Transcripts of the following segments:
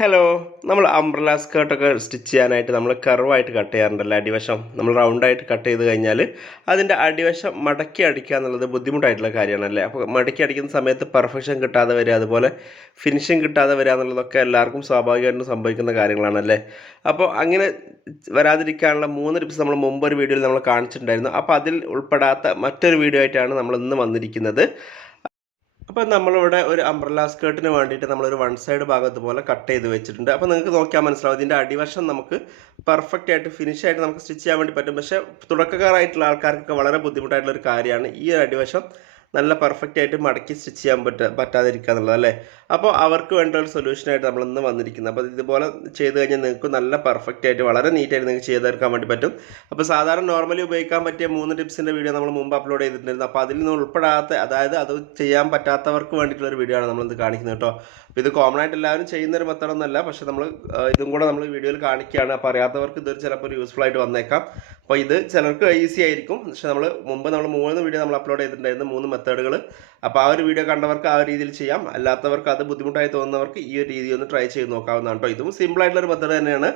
Hello നമ്മൾ umbrella സ്കേർട്ടൊക്കെ stitch ചെയ്യാനായിട്ട് നമ്മൾ കർവായിട്ട് കട്ട് ചെയ്യാറുണ്ടല്ലോ? അടിവശം. നമ്മൾ റൗണ്ടായിട്ട് കട്ട് ചെയ്ത് കഴിഞ്ഞാൽ അതിന്റെ അടിവശം മടക്കി അടിക്കുക എന്നുള്ളത് ബുദ്ധിമുട്ടായിട്ടുള്ള കാര്യമാണല്ലേ? അപ്പോൾ മടക്കി അടിക്കുന്ന സമയത്ത് പെർഫെക്ഷൻ കിട്ടാതെ വരിക അതുപോലെ ഫിനിഷിങ് കിട്ടാതെ വരിക എന്നുള്ളതൊക്കെ എല്ലാവർക്കും സ്വാഭാവികമായിട്ടും സംഭവിക്കുന്ന കാര്യങ്ങളാണല്ലേ? അപ്പോൾ അങ്ങനെ വരാതിരിക്കാനുള്ള മൂന്ന് ടിപ്സ് നമ്മൾ മുമ്പ് ഒരു വീഡിയോയിൽ നമ്മൾ കാണിച്ചിട്ടുണ്ടായിരുന്നു. അപ്പോൾ അതിൽ ഉൾപ്പെടാത്ത മറ്റൊരു വീഡിയോ ആയിട്ടാണ് നമ്മൾ ഇന്ന് വന്നിരിക്കുന്നത്. അപ്പോൾ നമ്മളിവിടെ ഒരു അംബ്രല്ല സ്കേർട്ടിന് വേണ്ടിയിട്ട് നമ്മളൊരു വൺ സൈഡ് ഭാഗത്ത് പോലെ കട്ട് ചെയ്ത് വെച്ചിട്ടുണ്ട്. അപ്പോൾ നിങ്ങൾക്ക് നോക്കിയാൽ മനസ്സിലാവും ഇതിന്റെ അടിവശം നമുക്ക് പെർഫെക്റ്റ് ആയിട്ട് ഫിനിഷ് ആയിട്ട് നമുക്ക് സ്റ്റിച്ച് ചെയ്യാൻ വേണ്ടി പറ്റും. പക്ഷേ തുടക്കക്കാരായിട്ടുള്ള ആൾക്കാർക്കൊക്കെ വളരെ ബുദ്ധിമുട്ടായിട്ടുള്ള ഒരു കാര്യമാണ് ഈ ഒരു അടിവശം നല്ല പെർഫെക്റ്റ് ആയിട്ട് മടക്കി സ്റ്റിച്ച് ചെയ്യാൻ പറ്റ പറ്റാതിരിക്കുക എന്നുള്ളത് അല്ലേ? അപ്പോൾ അവർക്ക് വേണ്ട ഒരു സൊല്യൂഷനായിട്ട് നമ്മൾ ഇന്ന് വന്നിരിക്കുന്നത്. അപ്പോൾ ഇതുപോലെ ചെയ്ത് കഴിഞ്ഞാൽ നിങ്ങൾക്ക് നല്ല പെർഫെക്റ്റ് ആയിട്ട് വളരെ നീറ്റായിട്ട് നിങ്ങൾക്ക് ചെയ്തെടുക്കാൻ വേണ്ടി പറ്റും. അപ്പോൾ സാധാരണ നോർമലി ഉപയോഗിക്കാൻ പറ്റിയ മൂന്ന് ടിപ്സിന്റെ വീഡിയോ നമ്മൾ മുമ്പ് അപ്ലോഡ് ചെയ്തിട്ടുണ്ടായിരുന്നു. അപ്പോൾ അതിൽ നിന്ന് ഉൾപ്പെടാത്ത അതായത് അത് ചെയ്യാൻ പറ്റാത്തവർക്ക് വേണ്ടിയിട്ടുള്ള ഒരു വീഡിയോ ആണ് നമ്മളിത് കാണിക്കുന്നത് കേട്ടോ. അപ്പോൾ ഇത് കോമൺ ആയിട്ട് എല്ലാവരും ചെയ്യുന്ന ഒരു ഒന്നല്ല പക്ഷെ നമ്മൾ ഇതും കൂടെ നമ്മൾ വീഡിയോയിൽ കാണിക്കുകയാണ്. അപ്പോൾ അറിയാത്തവർക്ക് ഇതൊരു ചിലപ്പോൾ യൂസ്ഫുൾ ആയിട്ട് വന്നേക്കാം. അപ്പോൾ ഇത് ചിലർക്ക് ഈസി ആയിരിക്കും. പക്ഷെ നമ്മൾ മുമ്പ് നമ്മൾ മൂന്ന് വീഡിയോ നമ്മൾ അപ്ലോഡ് ചെയ്തിട്ടുണ്ടായിരുന്നു മൂന്ന് മെത്തേഡുകൾ അപ്പോൾ ആ ഒരു വീഡിയോ കണ്ടവർക്ക് ആ രീതിയിൽ ചെയ്യാം. അല്ലാത്തവർക്ക് അത് ബുദ്ധിമുട്ടായി തോന്നുന്നവർക്ക് ഈ ഒരു രീതി ഒന്ന് ട്രൈ ചെയ്ത് നോക്കാവുന്നതാണ് കേട്ടോ ഇതും സിമ്പിൾ ആയിട്ടുള്ള ഒരു മെത്തേഡ് തന്നെയാണ്.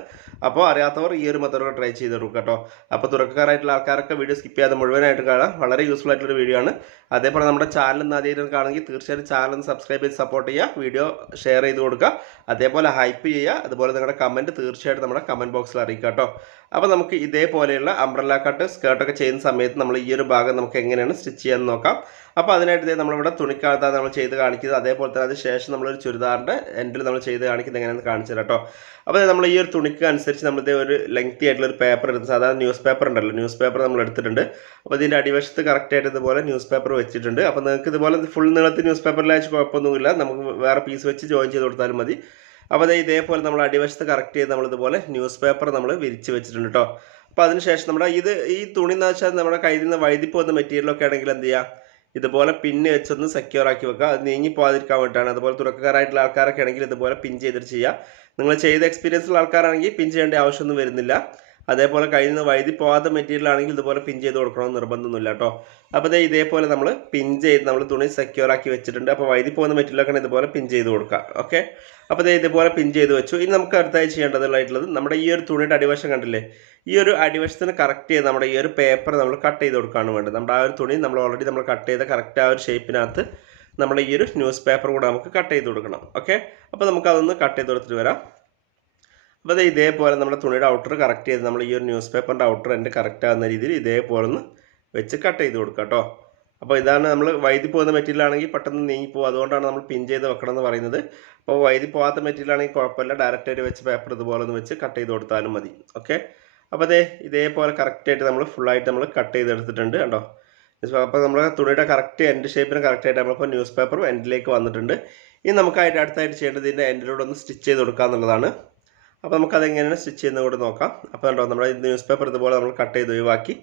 അപ്പോൾ അറിയാത്തവർ ഈ ഒരു മെത്തേഡ് ട്രൈ ചെയ്ത് നോക്കുക കേട്ടോ അപ്പോൾ തുടക്കക്കാരായിട്ടുള്ള ആൾക്കാരൊക്കെ വീഡിയോ സ്കിപ്പ് ചെയ്യാതെ മുഴുവനായിട്ട് കാണാം. വളരെ യൂസ്ഫുൾ ആയിട്ടുള്ള വീഡിയോ ആണ്. അതേപോലെ നമ്മുടെ ചാനൽ ആദ്യമായിട്ട് കാണുമെങ്കിൽ തീർച്ചയായും ചാനൽ സബ്സ്ക്രൈബ് ചെയ്ത് സപ്പോർട്ട് ചെയ്യുക. വീഡിയോ ഷെയർ ചെയ്ത് കൊടുക്കുക. അതേപോലെ ഹൈപ്പ് ചെയ്യുക. അതുപോലെ നിങ്ങളുടെ കമന്റ് തീർച്ചയായിട്ടും നമ്മുടെ കമന്റ് ബോക്സിൽ അറിയിക്കുക കേട്ടോ അപ്പോൾ നമുക്ക് ഇതേപോലെയുള്ള അംബ്രല്ല കട്ട് സ്കേർട്ടൊക്കെ ചെയ്യുന്ന സമയത്ത് നമ്മൾ ഈ ഒരു ഭാഗം നമുക്ക് എങ്ങനെയാണ് സ്റ്റിച്ച് ചെയ്യാൻ നോക്കാം. അപ്പോൾ അതിനായിട്ട് ഇതേ നമ്മളിവിടെ തുണിക്കാലത്താണ് നമ്മൾ ചെയ്ത് കാണിക്കുന്നത്. അതേപോലെ തന്നെ അതിന് ശേഷം നമ്മളൊരു ചുരിദാറിന്റെ എൻഡിൽ നമ്മൾ ചെയ്ത് കാണിക്കുന്നത് എങ്ങനെയാണെന്ന് കാണിച്ചു കേട്ടോ അപ്പോൾ നമ്മൾ ഈ ഒരു തുണിക്ക് അനുസരിച്ച് നമ്മൾ നമ്മളിതേ ഒരു ലെങ്തി ആയിട്ടുള്ള ഒരു പേപ്പർ എടുത്ത് സാധാരണ ന്യൂസ് പേപ്പർ ഉണ്ടല്ലോ ന്യൂസ് പേപ്പർ നമ്മൾ എടുത്തിട്ടുണ്ട്. അപ്പോൾ ഇതിന്റെ അടിവശത്ത് കറക്റ്റായിട്ട് ഇതുപോലെ ന്യൂസ് പേപ്പർ വെച്ചിട്ടുണ്ട്. അപ്പോൾ നിങ്ങൾക്ക് ഇതുപോലെ ഫുൾ നീളത്തിൽ ന്യൂസ് പേപ്പറിൽ കുഴപ്പമൊന്നുമില്ല. നമുക്ക് വേറെ പീസ് വെച്ച് ജോയിൻ ചെയ്ത് കൊടുത്താലും മതി. അപ്പോൾ അത് ഇതേപോലെ നമ്മൾ അടിവശത്ത് കറക്റ്റ് ചെയ്ത് നമ്മളിതുപോലെ ന്യൂസ് പേപ്പർ നമ്മൾ വിരിച്ച് വെച്ചിട്ടുണ്ട് കേട്ടോ അപ്പോൾ അതിനുശേഷം നമ്മുടെ ഇത് ഈ തുണി എന്ന് വെച്ചാൽ നമ്മുടെ കയ്യിൽ നിന്ന് വൈദ്യു പോകുന്ന മെറ്റീരിയലൊക്കെ ആണെങ്കിൽ എന്ത് ചെയ്യുക ഇതുപോലെ പിന്ന് വെച്ചൊന്ന് സെക്യൂർ ആക്കി വെക്കുക. അത് നീങ്ങി പോകാതിരിക്കാൻ വേണ്ടിയിട്ടാണ്. അതുപോലെ തുടക്കക്കാരായിട്ടുള്ള ആൾക്കാരൊക്കെ ആണെങ്കിൽ ഇതുപോലെ പിൻ ചെയ്തിട്ട് ചെയ്യുക നിങ്ങൾ ചെയ്ത എക്സ്പീരിയൻസ് ഉള്ള ആൾക്കാരാണെങ്കിൽ പിൻ ചെയ്യേണ്ട ആവശ്യമൊന്നും വരുന്നില്ല. അതേപോലെ കയ്യിൽ നിന്ന് വൈദ്യുതി പോകാത്ത മെറ്റീരിയൽ ആണെങ്കിൽ ഇതുപോലെ പിൻ ചെയ്ത് കൊടുക്കണമെന്ന് നിർബന്ധമൊന്നുമില്ല കേട്ടോ. അപ്പോൾ ദേ ഇതേപോലെ നമ്മൾ പിൻ ചെയ്ത് നമ്മൾ തുണി സെക്യൂർ ആക്കി വെച്ചിട്ടുണ്ട്. അപ്പോൾ വൈദ്യുതി പോകുന്ന മെറ്റീരിയലൊക്കെ ഇതുപോലെ പിൻ ചെയ്ത് കൊടുക്കുക. ഓക്കെ അപ്പോൾ ദേ ഇതുപോലെ പിൻ ചെയ്ത് വെച്ചു. ഇനി നമുക്ക് അടുത്തായി ചെയ്യേണ്ടതുള്ളതായിട്ടുള്ളത് നമ്മുടെ ഈ ഒരു തുണിയുടെ അടിവശം കണ്ടില്ലേ? ഈ ഒരു അടിവശത്തിന് കറക്റ്റ് ചെയ്ത് നമ്മുടെ ഈ ഒരു പേപ്പർ നമ്മൾ കട്ട് ചെയ്ത് കൊടുക്കുകയാണ് വേണ്ടത്. നമ്മുടെ ആ ഒരു തുണി നമ്മൾ ഓൾറെഡി നമ്മൾ കട്ട് ചെയ്ത കറക്റ്റ് ആ ഒരു ഷേപ്പിനകത്ത് നമ്മൾ ഈ ഒരു ന്യൂസ് പേപ്പർ കൂടെ നമുക്ക് കട്ട് ചെയ്ത് കൊടുക്കണം. ഓക്കെ അപ്പോൾ നമുക്ക് അതൊന്ന് കട്ട് ചെയ്ത് കൊടുത്തിട്ട് വരാം. അപ്പോൾ അത് ഇതേപോലെ നമ്മുടെ തുണിയുടെ ഔട്ടർ കറക്റ്റ് ചെയ്ത് നമ്മൾ ഈ ഒരു ന്യൂസ് പേപ്പറിന്റെ ഔട്ടർ എന്റെ കറക്റ്റ് ആകുന്ന രീതിയിൽ ഇതേപോലെ ഒന്ന് വെച്ച് കട്ട് ചെയ്ത് കൊടുക്കുക കേട്ടോ അപ്പോൾ ഇതാണ് നമ്മൾ വൈദ്യുതി പോകുന്ന മെറ്റീരിയൽ ആണെങ്കിൽ പെട്ടെന്ന് നീങ്ങിപ്പോകും അതുകൊണ്ടാണ് നമ്മൾ പിൻ ചെയ്ത് വെക്കണം എന്ന് പറയുന്നത്. അപ്പോൾ വൈദ്യുതി പോകാത്ത മെറ്റീരിയൽ ആണെങ്കിൽ കുഴപ്പമില്ല. ഡയറക്റ്റ് വെച്ച് പേപ്പർ ഇതുപോലെ ഒന്ന് വെച്ച് കട്ട് ചെയ്ത് കൊടുത്താലും മതി. ഓക്കെ അപ്പോൾ അതേ ഇതേപോലെ കറക്റ്റായിട്ട് നമ്മൾ ഫുള്ളായിട്ട് നമ്മൾ കട്ട് ചെയ്തെടുത്തിട്ടുണ്ട് കണ്ടോ? അപ്പോൾ നമ്മുടെ തുണിയുടെ കറക്റ്റ് എൻഡ് ഷേപ്പിന് കറക്റ്റായിട്ട് നമ്മളിപ്പോൾ ന്യൂസ് പേപ്പർ എൻഡിലേക്ക് വന്നിട്ടുണ്ട്. ഇനി നമുക്കായിട്ട് അടുത്തായിട്ട് ചെയ്യേണ്ടത് ഇതിന്റെ എൻഡിലൂടെ ഒന്ന് സ്റ്റിച്ച് ചെയ്ത് കൊടുക്കുക എന്നുള്ളതാണ് അപ്പോൾ നമുക്കത് എങ്ങനെയാണ് സ്റ്റിച്ച് ചെയ്യുന്നത് കൂടെ നോക്കാം. അപ്പോൾ കണ്ടോ നമ്മുടെ ന്യൂസ് പേപ്പർ ഇതുപോലെ നമ്മൾ കട്ട് ചെയ്ത് ഒഴിവാക്കി.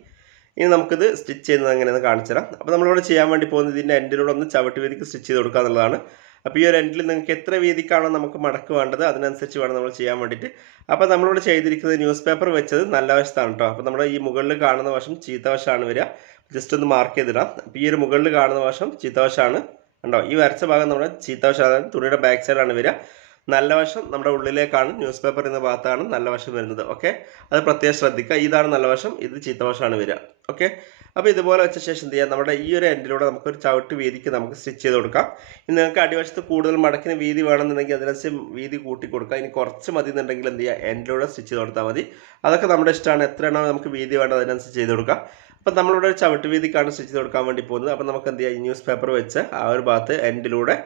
ഇനി നമുക്കിത് സ്റ്റിച്ച് ചെയ്യുന്നത് എങ്ങനെയെന്ന് കാണിച്ചു തരാം. അപ്പോൾ നമ്മളിവിടെ ചെയ്യാൻ വേണ്ടി പോകുന്നത് ഇതിന്റെ എൻഡിലൂടെ ഒന്ന് ചവിട്ട് വീതിക്ക് സ്റ്റിച്ച് ചെയ്ത് കൊടുക്കുക എന്നുള്ളതാണ്. അപ്പോൾ ഈ ഒരു എൻഡിൽ നിങ്ങൾക്ക് എത്ര വീതിക്കാണോ നമുക്ക് മടക്ക് വേണ്ടത് അതിനനുസരിച്ച് വേണം നമ്മൾ ചെയ്യാൻ വേണ്ടിയിട്ട്. അപ്പോൾ നമ്മളിവിടെ ചെയ്തിരിക്കുന്നത് ന്യൂസ് പേപ്പർ വെച്ചത് നല്ല വശത്താണ് കേട്ടോ അപ്പോൾ നമ്മുടെ ഈ മുകളിൽ കാണുന്ന വശം ചീത്ത വശമാണ് വരിക. ജസ്റ്റ് ഒന്ന് മാർക്ക് ചെയ്തിടാം. അപ്പോൾ ഈ ഒരു മുകളിൽ കാണുന്ന വശം ചീത്ത വശമാണ്. കണ്ടോ ഈ വരച്ച ഭാഗം നമ്മുടെ ചീത്ത വശം അതായത് തുണിയുടെ ബാക്ക് സൈഡാണ് വരിക. നല്ല വശം നമ്മുടെ ഉള്ളിലേക്കാണ് ന്യൂസ് പേപ്പർ എന്ന ഭാഗത്താണ് നല്ല വശം വരുന്നത് ഓക്കെ അത് പ്രത്യേകം ശ്രദ്ധിക്കുക. ഇതാണ് നല്ല വശം ഇത് ചീത്ത വശമാണ് വരിക ഓക്കെ അപ്പോൾ ഇതുപോലെ വെച്ച ശേഷം എന്ത് ചെയ്യാം? നമ്മുടെ ഈ ഒരു എൻഡിലൂടെ നമുക്കൊരു ചവിട്ട് വീതിക്ക് നമുക്ക് സ്റ്റിച്ച് ചെയ്ത് കൊടുക്കാം. ഇനി നിങ്ങൾക്ക് അടിവശത്ത് കൂടുതൽ മടക്കിന് വീതി വേണമെന്നുണ്ടെങ്കിൽ അതിനനുസരിച്ച് വീതി കൂട്ടി കൊടുക്കുക. ഇനി കുറച്ച് മതി എന്നുണ്ടെങ്കിൽ എന്ത് ചെയ്യുക? എൻഡിലൂടെ സ്റ്റിച്ച് ചെയ്ത് കൊടുത്താൽ മതി. അതൊക്കെ നമ്മുടെ ഇഷ്ടമാണ്. എത്രയാണോ നമുക്ക് വീതി വേണ്ടത് അതിനനുസരിച്ച് ചെയ്ത് കൊടുക്കാം. അപ്പം നമ്മളിവിടെ ചവിട്ട് വീതിക്കാണ് സ്റ്റിച്ച് ചെയ്ത് കൊടുക്കാൻ വേണ്ടി പോകുന്നത്. അപ്പം നമുക്ക് എന്ത് ചെയ്യാം? ഈ ന്യൂസ് പേപ്പർ വെച്ച് ആ ഒരു ഭാഗത്ത് എൻഡിലൂടെ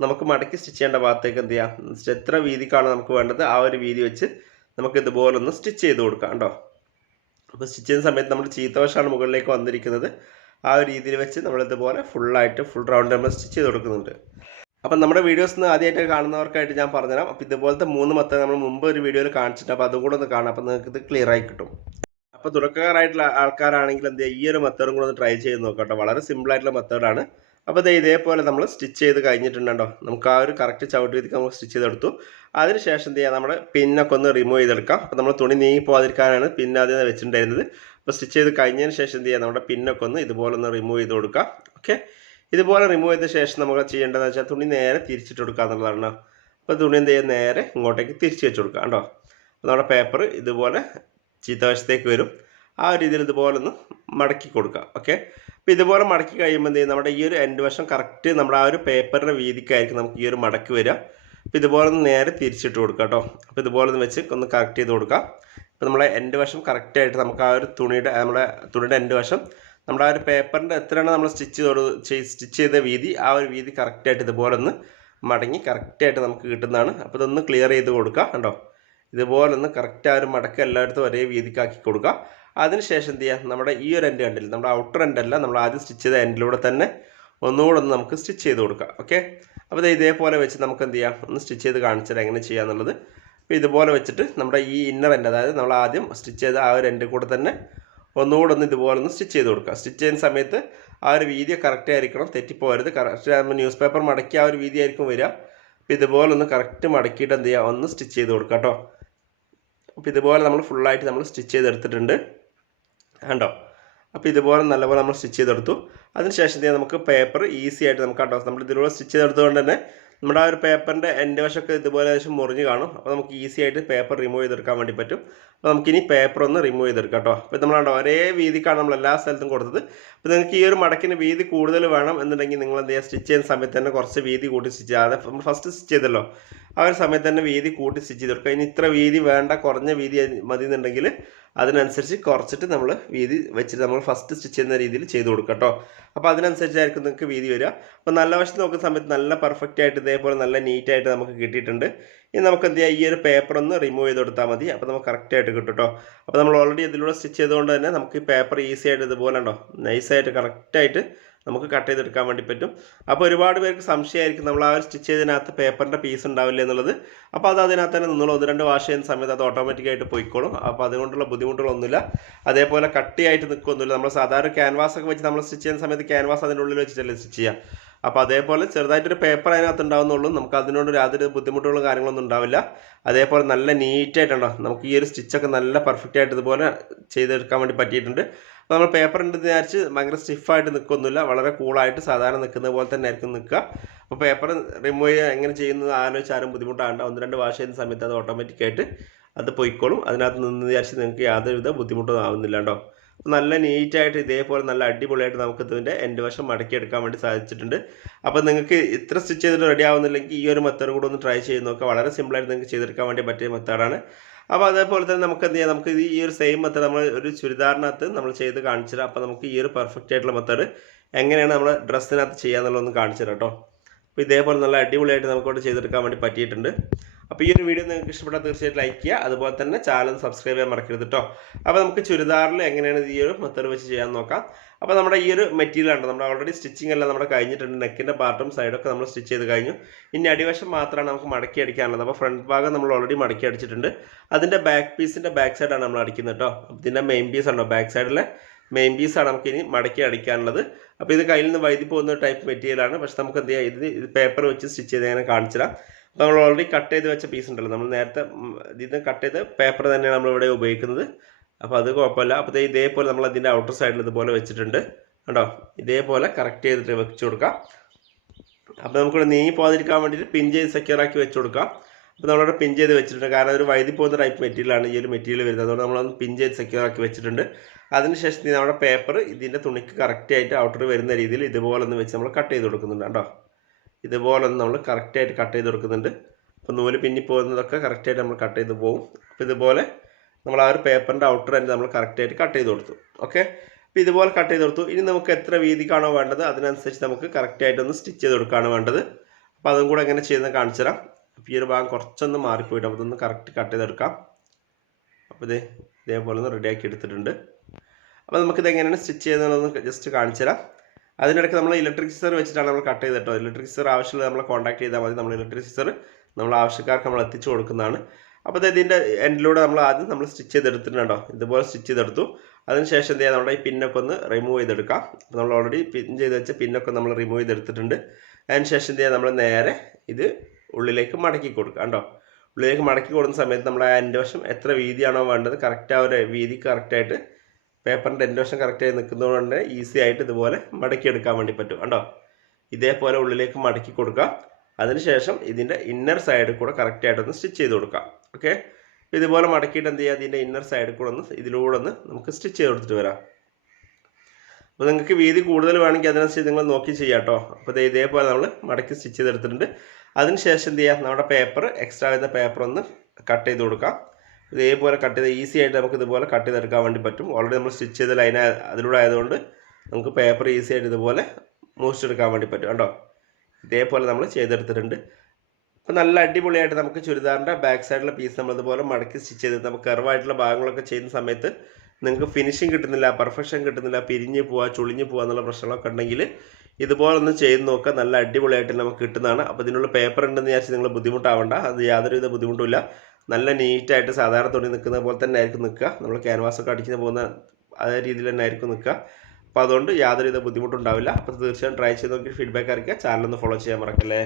നമുക്ക് മടക്കി സ്റ്റിച്ച് ചെയ്യേണ്ട ഭാഗത്തേക്ക് എന്ത് ചെയ്യാം? എത്ര വീതിക്കാണ് നമുക്ക് വേണ്ടത് ആ ഒരു വീതി വെച്ച് നമുക്ക് ഇതുപോലെ ഒന്ന് സ്റ്റിച്ച് ചെയ്ത് കൊടുക്കാം കേട്ടോ. അപ്പോൾ സ്റ്റിച്ച് ചെയ്യുന്ന സമയത്ത് നമ്മൾ ചീത്തവശമാണ് മുകളിലേക്ക് വന്നിരിക്കുന്നത്. ആ ഒരു രീതിയിൽ വെച്ച് നമ്മൾ ഇതുപോലെ ഫുള്ളായിട്ട് ഫുൾ റൗണ്ട് നമ്മൾ സ്റ്റിച്ച് ചെയ്ത് കൊടുക്കുന്നുണ്ട്. അപ്പം നമ്മുടെ വീഡിയോസ് ഒന്ന് ആദ്യമായിട്ട് കാണുന്നവർക്കായിട്ട് ഞാൻ പറഞ്ഞുതരാം. അപ്പോൾ ഇതുപോലത്തെ മൂന്ന് മത്തം നമ്മൾ മുമ്പ് ഒരു വീഡിയോയിൽ കാണിച്ചിട്ടുണ്ട്. അപ്പോൾ അതുകൂടെ ഒന്ന് കാണാം. അപ്പോൾ നിങ്ങൾക്ക് ഇത് ക്ലിയർ ആയി കിട്ടും. അപ്പോൾ തുടക്കക്കാരായിട്ടുള്ള ആൾക്കാരാണെങ്കിൽ എന്ത് ചെയ്യുക ഈ ഒരു മെത്തേഡും കൂടെ ഒന്ന് ട്രൈ ചെയ്ത് നോക്കാം കേട്ടോ. വളരെ സിമ്പിളായിട്ടുള്ള മെത്തേഡാണ്. അപ്പോൾ ദേ ഇതേപോലെ നമ്മൾ സ്റ്റിച്ച് ചെയ്ത് കഴിഞ്ഞിട്ടുണ്ടോ നമുക്ക് ആ ഒരു കറക്റ്റ് ചവിട്ട് രീതിക്ക് നമ്മൾ സ്റ്റിച്ച് ചെയ്തെടുത്തു. അതിനുശേഷം എന്ത് ചെയ്യാം നമ്മുടെ പിന്നൊക്കെ ഒന്ന് റിമൂവ് ചെയ്തെടുക്കാം. അപ്പോൾ നമ്മൾ തുണി നീങ്ങി പോകാതിരിക്കാനാണ് പിന്നെ ആദ്യം വെച്ചിട്ടുണ്ടായിരുന്നത്. അപ്പോൾ സ്റ്റിച്ച് ചെയ്ത് കഴിഞ്ഞതിന് ശേഷം എന്ത് ചെയ്യാം നമ്മുടെ പിന്നൊക്കെ ഒന്ന് ഇതുപോലെ ഒന്ന് റിമൂവ് ചെയ്ത് കൊടുക്കാം. ഓക്കെ ഇതുപോലെ റിമൂവ് ചെയ്ത ശേഷം നമുക്ക് ചെയ്യേണ്ടതെന്ന് വെച്ചാൽ തുണി നേരെ തിരിച്ചിട്ട് കൊടുക്കുക എന്നുള്ളതാണ്. അപ്പോൾ തുണി എന്ത് ചെയ്യുക നേരെ ഇങ്ങോട്ടേക്ക് തിരിച്ച് വെച്ച് കൊടുക്കുക കേട്ടോ. നമ്മുടെ പേപ്പർ ഇതുപോലെ ചീത്തവശത്തേക്ക് വരും. ആ ഒരു രീതിയിൽ ഇതുപോലെ ഒന്ന് മടക്കി കൊടുക്കുക ഓക്കെ അപ്പോൾ ഇതുപോലെ മടക്കി കഴിയുമ്പോൾ എന്ത് നമ്മുടെ ഈ ഒരു എൻഡ് വശം കറക്റ്റ് നമ്മുടെ ആ ഒരു പേപ്പറിന്റെ വീതിക്കായിരിക്കും നമുക്ക് ഈ ഒരു മടക്ക് വരിക. അപ്പോൾ ഇതുപോലെ ഒന്ന് നേരെ തിരിച്ചിട്ട് കൊടുക്കുക കേട്ടോ അപ്പോൾ ഇതുപോലെ ഒന്ന് വെച്ച് ഒന്ന് കറക്റ്റ് ചെയ്ത് കൊടുക്കാം അപ്പോൾ നമ്മളെ എൻഡ് വശം കറക്റ്റായിട്ട് നമുക്ക് ആ ഒരു തുണിയുടെ നമ്മുടെ തുണിയുടെ എൻഡ് വശം നമ്മുടെ ആ ഒരു പേപ്പറിന്റെ എത്രയാണ് നമ്മൾ സ്റ്റിച്ച് ചെയ്ത് സ്റ്റിച്ച് ചെയ്ത വീതി ആ ഒരു വീതി കറക്റ്റായിട്ട് ഇതുപോലെ ഒന്ന് മടങ്ങി കറക്റ്റായിട്ട് നമുക്ക് കിട്ടുന്നതാണ്. അപ്പോൾ ഇതൊന്ന് ക്ലിയർ ചെയ്ത് കൊടുക്കുക കണ്ടോ ഇതുപോലെ ഒന്ന് കറക്റ്റ് ആ ഒരു മടക്ക് എല്ലായിടത്തും ഒരേ വീതിക്കാക്കി കൊടുക്കുക അതിനുശേഷം എന്ത് ചെയ്യുക നമ്മുടെ ഈ ഒരു എൻഡ് കണ്ടില്ല? നമ്മുടെ ഔട്ടർ എൻഡല്ല നമ്മൾ ആദ്യം സ്റ്റിച്ച് ചെയ്ത എൻഡിലൂടെ തന്നെ ഒന്നുകൂടെ ഒന്ന് നമുക്ക് സ്റ്റിച്ച് ചെയ്ത് കൊടുക്കുക ഓക്കെ അപ്പോൾ ഇത് ഇതേപോലെ വെച്ച് നമുക്ക് എന്ത് ചെയ്യാം? ഒന്ന് സ്റ്റിച്ച് ചെയ്ത് കാണിച്ചാൽ എങ്ങനെ ചെയ്യാന്നുള്ളത് അപ്പോൾ ഇതുപോലെ വെച്ചിട്ട് നമ്മുടെ ഈ ഇന്നർ എൻഡ് അതായത് നമ്മൾ ആദ്യം സ്റ്റിച്ച് ചെയ്ത ആ ഒരു എൻഡ് കൂടെ തന്നെ ഒന്നുകൂടെ ഒന്ന് ഇതുപോലെ ഒന്ന് സ്റ്റിച്ച് ചെയ്ത് കൊടുക്കുക സ്റ്റിച്ച് ചെയ്യുന്ന സമയത്ത് ആ ഒരു വീതി കറക്റ്റ് ആയിരിക്കണം. തെറ്റിപ്പോകരുത് കറക്റ്റ് ന്യൂസ് പേപ്പർ മടക്കി ആ ഒരു വീതി ആയിരിക്കും വരിക. അപ്പോൾ ഇതുപോലെ ഒന്ന് കറക്റ്റ് മടക്കിയിട്ട് എന്ത് ചെയ്യുക ഒന്ന് സ്റ്റിച്ച് ചെയ്ത് കൊടുക്കുക കേട്ടോ. അപ്പോൾ ഇതുപോലെ നമ്മൾ ഫുള്ളായിട്ട് നമ്മൾ സ്റ്റിച്ച് ചെയ്തെടുത്തിട്ടുണ്ട്. കണ്ടോ? അപ്പോൾ ഇതുപോലെ നല്ലപോലെ നമ്മൾ സ്റ്റിച്ച് ചെയ്തെടുത്തു. അതിനുശേഷം നമുക്ക് പേപ്പർ ഈസി ആയിട്ട് നമുക്ക് കണ്ടോ? നമ്മൾ ഇതിലൂടെ സ്റ്റിച്ച് ചെയ്തെടുത്തുകൊണ്ട് തന്നെ നമ്മുടെ ആ ഒരു പേപ്പറിന്റെ എന്റെ വശമൊക്കെ ഇതുപോലെ ഏകദേശം മുറിഞ്ഞ് കാണും. അപ്പോൾ നമുക്ക് ഈസി ആയിട്ട് പേപ്പർ റിമൂവ് ചെയ്തെടുക്കാൻ വേണ്ടി പറ്റും. അപ്പോൾ നമുക്കിനി പേപ്പർ ഒന്ന് റിമൂവ് ചെയ്തെടുക്കാം കേട്ടോ. അപ്പോൾ നമ്മൾ കണ്ടോ ഒരേ വീതിക്കാണ് നമ്മൾ എല്ലാ സ്ഥലത്തും കൊടുത്തത്. അപ്പോൾ നിങ്ങൾക്ക് ഈ ഒരു മടക്കിന് വീതി കൂടുതൽ വേണം എന്നുണ്ടെങ്കിൽ നിങ്ങൾ എന്ത് ചെയ്യുക? സ്റ്റിച്ച് ചെയ്യുന്ന സമയത്ത് തന്നെ കുറച്ച് വീതി കൂട്ടി സ്റ്റിച്ച് ചെയ്യുക. അതായത് നമ്മൾ ഫസ്റ്റ് സ്റ്റിച്ച് ചെയ്തല്ലോ. ആ ഒരു സമയത്ത് തന്നെ വീതി കൂട്ടി സ്റ്റിച്ച് ചെയ്തെടുക്കുക. ഇനി ഇത്ര വീതി വേണ്ട കുറഞ്ഞ വീതി മതി എന്നുണ്ടെങ്കിൽ അതിനനുസരിച്ച് കുറച്ചിട്ട് നമ്മൾ വീതി വെച്ചിട്ട് നമ്മൾ ഫസ്റ്റ് സ്റ്റിച്ച് ചെയ്യുന്ന രീതിയിൽ ചെയ്ത് കൊടുക്കുക കേട്ടോ അപ്പോൾ അതിനനുസരിച്ചായിരിക്കും നിങ്ങൾക്ക് വീതി വരിക. അപ്പോൾ നല്ല വശത്ത് നോക്കുന്ന സമയത്ത് നല്ല പെർഫെക്റ്റ് ആയിട്ട് ഇതേപോലെ നല്ല നീറ്റായിട്ട് നമുക്ക് കിട്ടിയിട്ടുണ്ട്. ഇനി നമുക്ക് എന്ത് ചെയ്യാം? ഈ ഒരു പേപ്പർ ഒന്ന് റിമൂവ് ചെയ്ത് കൊടുത്താൽ മതി. അപ്പോൾ നമുക്ക് കറക്റ്റായിട്ട് കിട്ടും കേട്ടോ അപ്പോൾ നമ്മൾ ഓൾറെഡി ഇതിലൂടെ സ്റ്റിച്ച് ചെയ്തുകൊണ്ട് തന്നെ നമുക്ക് ഈ പേപ്പർ ഈസി ആയിട്ട് ഇതുപോലെ ഉണ്ടോ നൈസായിട്ട് കറക്റ്റായിട്ട് നമുക്ക് കട്ട് ചെയ്തെടുക്കാൻ വേണ്ടി പറ്റും. അപ്പോൾ ഒരുപാട് പേർക്ക് സംശയമായിരിക്കും നമ്മൾ ആ ഒരു സ്റ്റിച്ച് ചെയ്തതിനകത്ത് പേപ്പറിന്റെ പീസ് ഉണ്ടാവില്ല എന്നുള്ളത്. അപ്പോൾ അത് അതിനകത്ത് തന്നെ നിങ്ങൾ ഒന്ന് രണ്ട് വാഷ് ചെയ്യുന്ന സമയത്ത് അത് ഓട്ടോമാറ്റിക്കായിട്ട് പോയിക്കോളും. അപ്പോൾ അതുകൊണ്ടുള്ള ബുദ്ധിമുട്ടുകളൊന്നുമില്ല. അതേപോലെ കട്ടിയായിട്ട് നിൽക്കൊന്നുമില്ല നമ്മൾ സാധാരണ ക്യാൻവാസ് ഒക്കെ വെച്ച് നമ്മൾ സ്റ്റിച്ച് ചെയ്യുന്ന സമയത്ത് ക്യാൻവാസ് അതിന്റെ ഉള്ളിൽ വെച്ചിട്ടല്ലേ സ്റ്റിച്ച് ചെയ്യുക. അപ്പോൾ അതേപോലെ ചെറുതായിട്ടൊരു പേപ്പർ അതിനകത്ത് ഉണ്ടാവുന്നുള്ളൂ. നമുക്ക് അതിനോട് യാതൊരു ബുദ്ധിമുട്ടുകളും കാര്യങ്ങളൊന്നും ഉണ്ടാവില്ല. അതേപോലെ നല്ല നീറ്റായിട്ടുണ്ടോ നമുക്ക് ഈ ഒരു സ്റ്റിച്ചൊക്കെ നല്ല പെർഫെക്റ്റ് ആയിട്ട് ഇതുപോലെ ചെയ്തെടുക്കാൻ വേണ്ടി പറ്റിയിട്ടുണ്ട്. നമ്മൾ പേപ്പർ ഉണ്ടെന്ന് വിചാരിച്ച് ഭയങ്കര സ്റ്റിഫായിട്ട് നിൽക്കൊന്നുമില്ല വളരെ കൂളായിട്ട് സാധാരണ നിൽക്കുന്ന പോലെ തന്നെ ആയിരിക്കും നിൽക്കുക അപ്പോൾ പേപ്പർ റിമൂവ് എങ്ങനെ ചെയ്യുന്നത് ആലോചിച്ച് ആരും ഒന്ന് രണ്ട് വാഷ് ചെയ്യുന്ന സമയത്ത് അത് ഓട്ടോമാറ്റിക്കായിട്ട് അത് പൊയ്ക്കോളും. അതിനകത്ത് നിന്ന് വിചാരിച്ച് നിങ്ങൾക്ക് യാതൊരുവിധ ബുദ്ധിമുട്ടൊന്നും ആവുന്നില്ല കേട്ടോ. നല്ല നീറ്റായിട്ട് ഇതേപോലെ നല്ല അടിപൊളിയായിട്ട് നമുക്ക് ഇതിന്റെ എന്റെ വശം മടക്കിയെടുക്കാൻ വേണ്ടി സാധിച്ചിട്ടുണ്ട്. അപ്പോൾ നിങ്ങൾക്ക് ഇത്ര സ്റ്റിച്ച് ചെയ്തിട്ട് റെഡി ആവുന്നില്ലെങ്കിൽ ഈ ഒരു മെത്തേഡ് കൂടെ ഒന്ന് ട്രൈ ചെയ്ത് നോക്കുക വളരെ സിമ്പിളായിട്ട് നിങ്ങൾക്ക് ചെയ്തെടുക്കാൻ വേണ്ടി പറ്റിയ മെത്തേഡാണ് അപ്പോൾ അതേപോലെ തന്നെ നമുക്ക് എന്ത് ചെയ്യാം? നമുക്ക് ഈ ഒരു സെയിം മെത്തേഡ് നമ്മൾ ഒരു ചുരിദാറിനകത്ത് നമ്മൾ ചെയ്ത് കാണിച്ചു തരാം അപ്പോൾ നമുക്ക് ഈ ഒരു പെർഫെക്റ്റ് ആയിട്ടുള്ള മെത്തേഡ് എങ്ങനെയാണ് നമ്മൾ ഡ്രസ്സിനകത്ത് ചെയ്യാന്നുള്ളതൊന്ന് കാണിച്ചു തരാം കേട്ടോ അപ്പോൾ ഇതേപോലെ നല്ല അടിപൊളിയായിട്ട് നമുക്കോട്ട് ചെയ്തെടുക്കാൻ വേണ്ടി പറ്റിയിട്ടുണ്ട്. അപ്പോൾ ഈ ഒരു വീഡിയോ നിങ്ങൾക്ക് ഇഷ്ടപ്പെട്ടാൽ തീർച്ചയായിട്ടും ലൈക്ക് ചെയ്യുക. അതുപോലെ തന്നെ ചാനൽ സബ്സ്ക്രൈബ് ചെയ്യാൻ മറക്കരുത് കേട്ടോ അപ്പോൾ നമുക്ക് ചുരിദാറിൽ എങ്ങനെയാണ് ഈ ഒരു മെത്തേഡ് വെച്ച് ചെയ്യാൻ നോക്കാം. അപ്പോൾ നമ്മുടെ ഈ ഒരു മെറ്റീരിയൽ ഉണ്ട് നമ്മൾ ഓൾറെഡി സ്റ്റിച്ചിങ് എല്ലാം നമ്മുടെ കഴിഞ്ഞിട്ടുണ്ട്. നെക്കിന്റെ പാർട്ടും സൈഡൊക്കെ നമ്മൾ സ്റ്റിച്ച് ചെയ്ത് കഴിഞ്ഞു. ഇനി അടിവശം മാത്രമാണ് നമുക്ക് മടക്കി അടിക്കാനുള്ളത്. അപ്പോൾ ഫ്രണ്ട് ഭാഗം നമ്മൾ ഓൾറെഡി മടക്കി അടിച്ചിട്ടുണ്ട്. അതിന്റെ ബാക്ക് പീസിന്റെ ബാക്ക് സൈഡാണ് നമ്മൾ അടിക്കുന്നത് കേട്ടോ ഇതിന്റെ മെയിൻ പീസ് ഉണ്ടോ? ബാക്ക് സൈഡിലെ മെയിൻ പീസാണ് നമുക്ക് ഇനി മടക്കി അടിക്കാനുള്ളത്. അപ്പോൾ ഇത് കയ്യിൽ നിന്ന് വൈദ്യുതി പോകുന്ന ടൈപ്പ് മെറ്റീരിയലാണ് പക്ഷെ നമുക്ക് എന്ത് ചെയ്യാം? ഇത് പേപ്പർ വെച്ച് സ്റ്റിച്ച് ചെയ്ത് ഞാൻ കാണിച്ചു തരാം അപ്പോൾ നമ്മൾ ഓൾറെഡി കട്ട് ചെയ്ത് വെച്ച പീസ് ഉണ്ടല്ലോ. നമ്മൾ നേരത്തെ ഇത് കട്ട് ചെയ്ത് പേപ്പർ തന്നെയാണ് നമ്മൾ ഇവിടെ ഉപയോഗിക്കുന്നത്. അപ്പോൾ അത് കുഴപ്പമില്ല. അപ്പോൾ ഇതേപോലെ നമ്മൾ അതിന്റെ ഔട്ടർ സൈഡിൽ ഇതുപോലെ വെച്ചിട്ടുണ്ട്. കണ്ടോ? ഇതേപോലെ കറക്റ്റ് ചെയ്തിട്ട് വെച്ച് കൊടുക്കാം. അപ്പോൾ നമുക്കിവിടെ നീങ്ങി പോകാതിരിക്കാൻ വേണ്ടിയിട്ട് പിൻ ചെയ്ത് സെക്യൂർ ആക്കി വെച്ച് കൊടുക്കാം. അപ്പോൾ നമ്മളിവിടെ പിൻ ചെയ്ത് വെച്ചിട്ടുണ്ട്. കാരണം ഒരു വൈദ്യുതി പോകുന്ന ടൈപ്പ് മെറ്റീരിയലാണ് ഈ ഒരു മെറ്റീരിയൽ വരുന്നത്. അതുകൊണ്ട് നമ്മളൊന്ന് പിൻ ചെയ്ത് സെക്യൂർ ആക്കി വെച്ചിട്ടുണ്ട്. അതിനുശേഷം നമ്മുടെ പേപ്പർ ഇതിന്റെ തുണിക്ക് കറക്റ്റ് ആയിട്ട് ഔട്ടർ വരുന്ന രീതിയിൽ ഇതുപോലെ ഒന്ന് വെച്ച് നമ്മൾ കട്ട് ചെയ്ത് കൊടുക്കുന്നുണ്ട്. കേട്ടോ ഇതുപോലെ ഒന്ന് നമ്മൾ കറക്റ്റായിട്ട് കട്ട് ചെയ്ത് കൊടുക്കുന്നുണ്ട്. അപ്പോൾ നൂൽ പിന്നി പോകുന്നതൊക്കെ കറക്റ്റായിട്ട് നമ്മൾ കട്ട് ചെയ്ത് പോകും അപ്പോൾ ഇതുപോലെ നമ്മൾ ആ ഒരു പേപ്പറിന്റെ ഔട്ടർ തന്നെ നമ്മൾ കറക്റ്റായിട്ട് കട്ട് ചെയ്ത് കൊടുത്തു. ഓക്കെ അപ്പോൾ ഇതുപോലെ കട്ട് ചെയ്ത് കൊടുത്തു. ഇനി നമുക്ക് എത്ര വീതിക്കാണോ വേണ്ടത് അതിനനുസരിച്ച് നമുക്ക് കറക്റ്റായിട്ടൊന്ന് സ്റ്റിച്ച് ചെയ്ത് കൊടുക്കുകയാണ് വേണ്ടത്. അപ്പോൾ അതും കൂടെ എങ്ങനെ ചെയ്യുന്നത് കാണിച്ചു തരാം. അപ്പോൾ ഈ ഒരു ഭാഗം കുറച്ചൊന്ന് മാറിപ്പോയിട്ട് അപ്പോൾ ഇതൊന്ന് കറക്റ്റ് കട്ട് ചെയ്തെടുക്കാം അപ്പോൾ ഇത് ഇതേപോലെ ഒന്ന് റെഡിയാക്കി എടുത്തിട്ടുണ്ട്. അപ്പോൾ നമുക്കിത് എങ്ങനെയാണ് സ്റ്റിച്ച് ചെയ്യുന്നതെന്ന് ജസ്റ്റ് കാണിച്ചു തരാം. അതിനിടയ്ക്ക് നമ്മൾ ഇലക്ട്രിക് സിസർ വെച്ചിട്ടാണ് നമ്മൾ കട്ട്. ചെയ്തിട്ടോ ഇലക്ട്രിക് സിസർ ആവശ്യമുള്ള നമ്മൾ കോൺടാക്ട് ചെയ്താൽ മതി. നമ്മൾ ഇലക്ട്രിക് സിസർ നമ്മൾ ആവശ്യക്കാർക്ക് നമ്മൾ എത്തിച്ചു കൊടുക്കുന്നതാണ്. അപ്പോൾ ഇതിന്റെ എൻഡിലൂടെ നമ്മൾ ആദ്യം നമ്മൾ സ്റ്റിച്ച് ചെയ്തെടുത്തിട്ടുണ്ടോ ഇതുപോലെ സ്റ്റിച്ച് ചെയ്തെടുത്തു. അതിനുശേഷം എന്ത് ചെയ്യാം നമ്മുടെ ഈ പിന്നൊക്കെ ഒന്ന് റിമൂവ് ചെയ്തെടുക്കാം. നമ്മൾ ഓൾറെഡി പിൻ ചെയ്ത് വെച്ച പിന്നൊക്കെ നമ്മൾ റിമൂവ് ചെയ്തെടുത്തിട്ടുണ്ട്. അതിനുശേഷം എന്ത് ചെയ്യാം നമ്മൾ നേരെ ഇത് ഉള്ളിലേക്ക് മടക്കി കൊടുക്കുക കേട്ടോ ഉള്ളിലേക്ക് മടക്കി കൊടുക്കുന്ന സമയത്ത് നമ്മൾ ആ എന്റെ വശം എത്ര വീതിയാണോ വേണ്ടത് കറക്റ്റ് ആ ഒരു വീതി കറക്റ്റായിട്ട് പേപ്പറിന്റെ എന്റെ വശം കറക്റ്റായി നിൽക്കുന്നതുകൊണ്ട് ഈസി ആയിട്ട് ഇതുപോലെ മടക്കി എടുക്കാൻ വേണ്ടി പറ്റും കണ്ടോ? ഇതേപോലെ ഉള്ളിലേക്ക് മടക്കി കൊടുക്കുക അതിനുശേഷം ഇതിന്റെ ഇന്നർ സൈഡിൽ കൂടെ കറക്റ്റായിട്ടൊന്ന് സ്റ്റിച്ച് ചെയ്ത് കൊടുക്കാം. ഓക്കെ? ഇതുപോലെ മടക്കിയിട്ട് എന്ത് ചെയ്യുക അതിന്റെ ഇന്നർ സൈഡിൽ കൂടെ ഒന്ന് ഇതിലൂടെ ഒന്ന് നമുക്ക് സ്റ്റിച്ച് ചെയ്ത് കൊടുത്തിട്ട് വരാം. അപ്പോൾ നിങ്ങൾക്ക് വീതി കൂടുതൽ വേണമെങ്കിൽ അതിനനുസരിച്ച് നിങ്ങൾ നോക്കി ചെയ്യാം കേട്ടോ. അപ്പോൾ ഇതേപോലെ നമ്മൾ മടക്കി സ്റ്റിച്ച് ചെയ്തെടുത്തിട്ടുണ്ട്. അതിനുശേഷം എന്ത് ചെയ്യുക നമ്മുടെ പേപ്പർ എക്സ്ട്രാ വരുന്ന പേപ്പർ ഒന്ന് കട്ട് ചെയ്ത് കൊടുക്കാം. ഇതേപോലെ കട്ട് ചെയ്ത് ഈസി ആയിട്ട് നമുക്ക് ഇതുപോലെ കട്ട് ചെയ്തെടുക്കാൻ വേണ്ടി പറ്റും. ഓൾറെഡി നമ്മൾ സ്റ്റിച്ച് ചെയ്ത ലൈൻ അതിലൂടെ ആയതുകൊണ്ട് നമുക്ക് പേപ്പർ ഈസി ആയിട്ട് ഇതുപോലെ മോസ്റ്റ് എടുക്കാൻ വേണ്ടി പറ്റും കേട്ടോ. ഇതേപോലെ നമ്മൾ ചെയ്തെടുത്തിട്ടുണ്ട്. അപ്പോൾ നല്ല അടിപൊളിയായിട്ട് നമുക്ക് ചുരിദാറിന്റെ ബാക്ക് സൈഡിലെ പീസ് നമ്മൾ ഇതുപോലെ മടക്കി സ്റ്റിച്ച് ചെയ്ത് നമുക്ക് കർവായിട്ടുള്ള ഭാഗങ്ങളൊക്കെ ചെയ്യുന്ന സമയത്ത് നിങ്ങൾക്ക് ഫിനിഷിങ് കിട്ടുന്നില്ല പെർഫെക്ഷൻ കിട്ടുന്നില്ല പിരിഞ്ഞ് പോവുക ചുളിഞ്ഞ് പോവുക എന്നുള്ള പ്രശ്നങ്ങളൊക്കെ ഉണ്ടെങ്കിൽ ഇതുപോലെ ഒന്ന് ചെയ്ത് നോക്കുക. നല്ല അടിപൊളിയായിട്ട് നമുക്ക് കിട്ടുന്നതാണ്. അപ്പോൾ ഇതിനുള്ള പേപ്പർ ഉണ്ടെന്ന് വിചാരിച്ച് നിങ്ങൾ ബുദ്ധിമുട്ടാവണ്ട. അത് യാതൊരുവിധ ബുദ്ധിമുട്ടുമില്ല നല്ല നീറ്റായിട്ട് സാധാരണ തുണി നിൽക്കുന്ന പോലെ തന്നെ ആയിരിക്കും നിൽക്കുക. നമ്മൾ ക്യാൻവാസൊക്കെ അടിക്കുന്ന പോകുന്ന അതേ രീതിയിൽ തന്നെ ആയിരിക്കും നിൽക്കുക. അപ്പോൾ അതുകൊണ്ട് യാതൊരുവിധ ബുദ്ധിമുട്ടുണ്ടാവില്ല അപ്പോൾ തീർച്ചയായും ട്രൈ ചെയ്ത് നോക്കി ഫീഡ്ബാക്ക് അറിയിക്കുക. ചാനലൊന്ന് ഫോളോ ചെയ്യാൻ മറക്കല്ലേ.